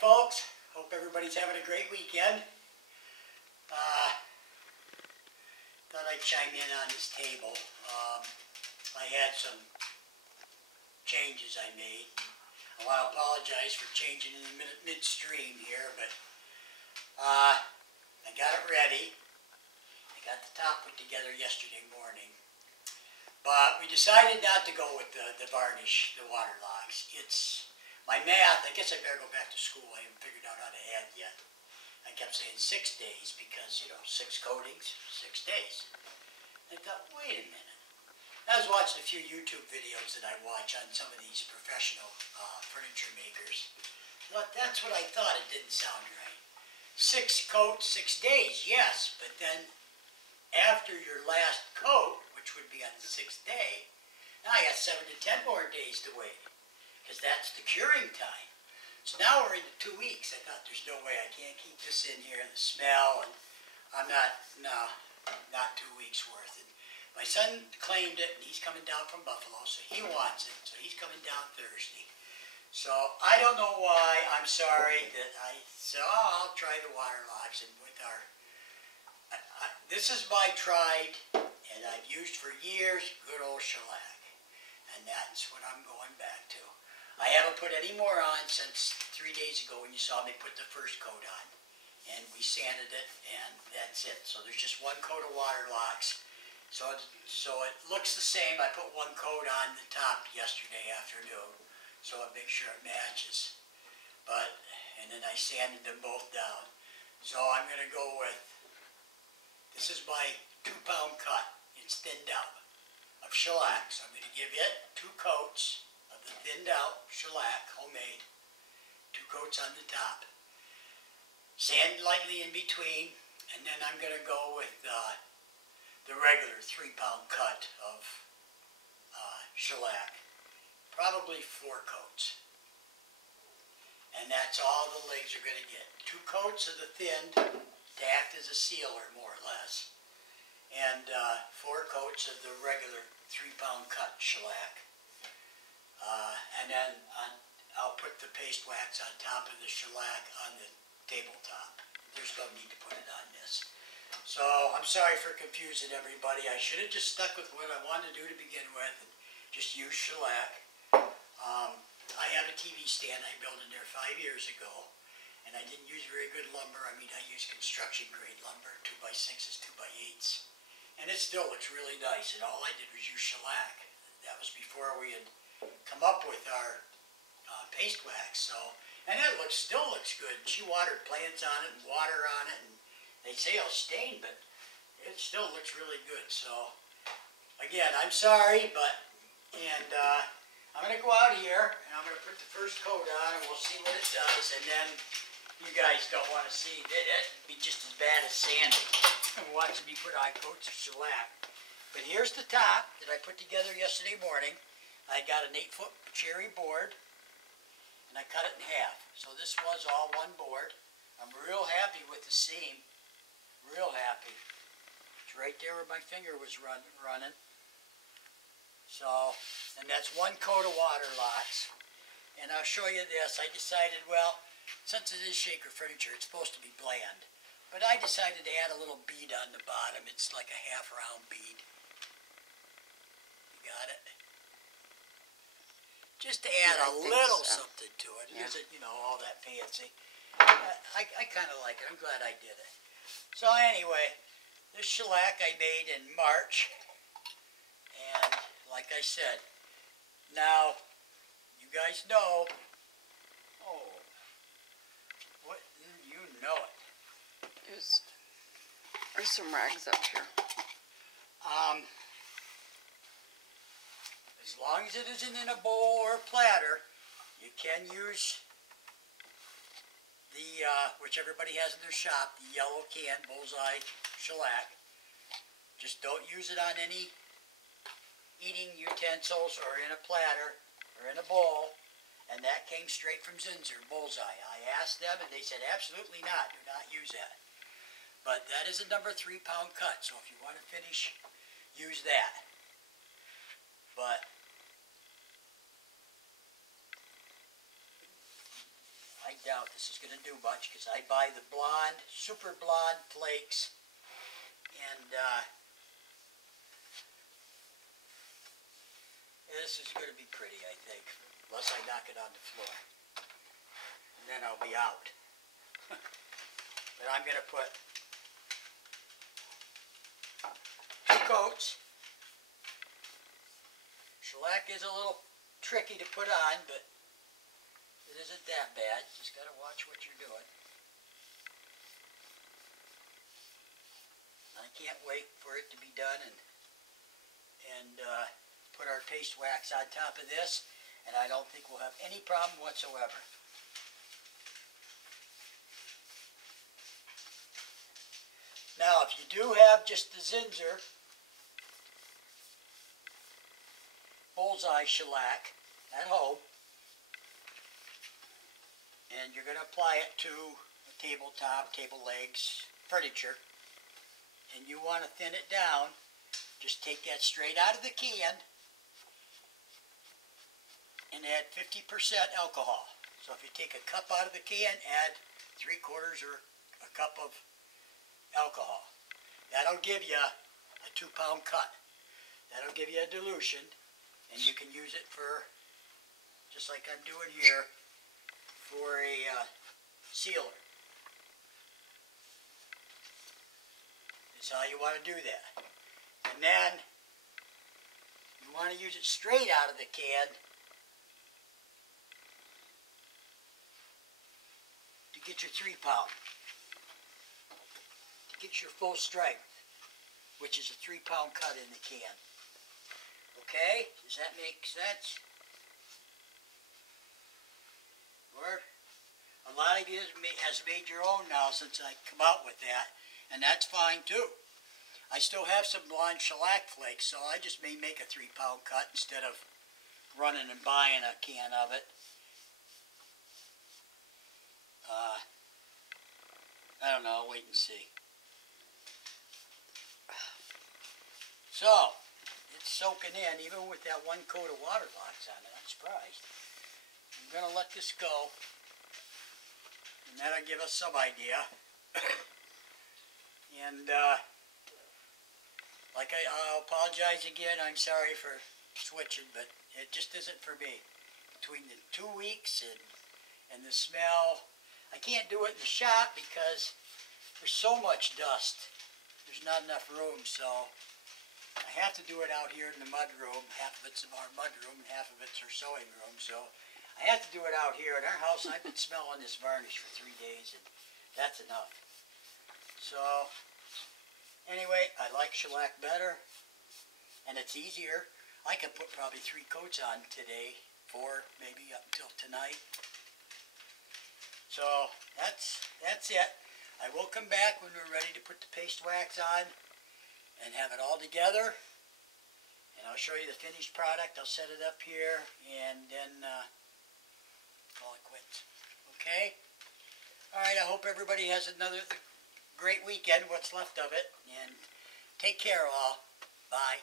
folks. Hope everybody's having a great weekend. Thought I'd chime in on this table. I had some changes I made. I want to apologize for changing in the midstream here, but I got it ready. I got the top put together yesterday morning. But we decided not to go with the varnish, the water locks. It's my math. I guess I better go back to school. I haven't figured out how to add yet. I kept saying 6 days because, 6 coatings, 6 days. I thought, wait a minute. I was watching a few YouTube videos that I watch on some of these professional furniture makers. But that's what I thought. It didn't sound right. 6 coats, 6 days, yes. But then after your last coat, which would be on the 6th day, now I got 7 to 10 more days to wait. Because that's the curing time. So now we're into 2 weeks. I thought there's no way I can't keep this in here, the smell, and I'm not 2 weeks worth. And my son claimed it, and he's coming down from Buffalo, so he wants it. So he's coming down Thursday. So I don't know why. I'm sorry that I said, I'll try the water locks. And with our, this is my tried, and I've used for years, good old shellac. And that's what I'm going back to. I haven't put any more on since 3 days ago when you saw me put the first coat on. And we sanded it, and that's it. So there's just 1 coat of water locks. So it looks the same. I put 1 coat on the top yesterday afternoon, so I make sure it matches. And then I sanded them both down. So I'm going to go with, this is my 2-pound cut. It's thinned out of shellac. So I'm going to give it 2 coats of the thinned out shellac, homemade. 2 coats on the top. Sand lightly in between, and then I'm going to go with the regular 3-pound cut of shellac, probably 4 coats. And that's all the legs are going to get. 2 coats of the thinned to act as a sealer, more or less, and 4 coats of the regular 3-pound cut shellac. And then I'll put the paste wax on top of the shellac on the tabletop. There's no need to put it on this. So I'm sorry for confusing everybody. I should have just stuck with what I wanted to do to begin with and just use shellac. I have a TV stand I built in there 5 years ago, and I didn't use very good lumber. I mean, I used construction grade lumber, 2x6s, 2x8s, and it still looks really nice. And all I did was use shellac. That was before we had come up with our paste wax. And it still looks good. She watered plants on it and water on it, and they say it'll stain, but it still looks really good. So, again, I'm sorry, I'm going to go out here, and I'm going to put the first coat on, and we'll see what it does, and then you guys don't want to see. That'd be just as bad as sanding and watching me put on coats of shellac. But here's the top that I put together yesterday morning. I got an 8-foot cherry board, and I cut it in half. So this was all 1 board. I'm real happy with the seam. Real happy. It's right there where my finger was running. So, and that's 1 coat of water locks. And I'll show you this. I decided, well, since it is shaker furniture, it's supposed to be bland. But I decided to add a little bead on the bottom. It's like a half-round bead. You got it? Just to add a little something to it. It isn't, all that fancy. I kind of like it. I'm glad I did it. So anyway, this shellac I made in March. And like I said, now, you guys know, you know it. There's some rags up here. As long as it isn't in a bowl or a platter, you can use the, which everybody has in their shop, the yellow can bullseye shellac. Just don't use it on any eating utensils or in a platter or in a bowl. And that came straight from Zinsser, bullseye. I asked them and they said absolutely not, do not use that. But that is a number 3-pound cut, so if you want to finish, use that. But I doubt this is going to do much because I buy the blonde, super blonde flakes, and this is going to be pretty, I think, unless I knock it on the floor. And then I'll be out. But I'm going to put 2 coats. Shellac is a little tricky to put on, but it isn't that bad. Just got to watch what you're doing. I can't wait for it to be done and put our paste wax on top of this, and I don't think we'll have any problem whatsoever. Now, if you do have just the Zinsser bullseye shellac at home, and you're going to apply it to a tabletop, table legs, furniture, and you want to thin it down, just take that straight out of the can and add 50% alcohol. So if you take a cup out of the can, add 3/4 or a cup of alcohol. That'll give you a 2-pound cut. That'll give you a dilution, and you can use it for, just like I'm doing here, for a sealer. That's how you want to do that. And then you want to use it straight out of the can to get your 3-pound. To get your full strength, which is a 3-pound cut in the can. Okay? Does that make sense? Or a lot of you has made your own now since I come out with that, and that's fine too. I still have some blonde shellac flakes, so I just may make a 3-pound cut instead of running and buying a can of it. I don't know, I'll wait and see. So, it's soaking in, even with that 1 coat of water lots on it. I'm surprised. I'm going to let this go, and that'll give us some idea. And, I'll apologize again. I'm sorry for switching, but it just isn't for me. Between the 2 weeks and the smell, I can't do it in the shop because there's so much dust. There's not enough room, so I have to do it out here in the mud room. Half of it's our mud room and half of it's our sewing room. So I have to do it out here. In our house, I've been smelling this varnish for 3 days, and that's enough. So anyway, I like shellac better, and it's easier. I can put probably 3 coats on today, 4 maybe up until tonight. So that's it. I will come back when we're ready to put the paste wax on and have it all together, and I'll show you the finished product. I'll set it up here, and then call it quits. Okay? Alright, I hope everybody has another great weekend, what's left of it, and take care all. Bye.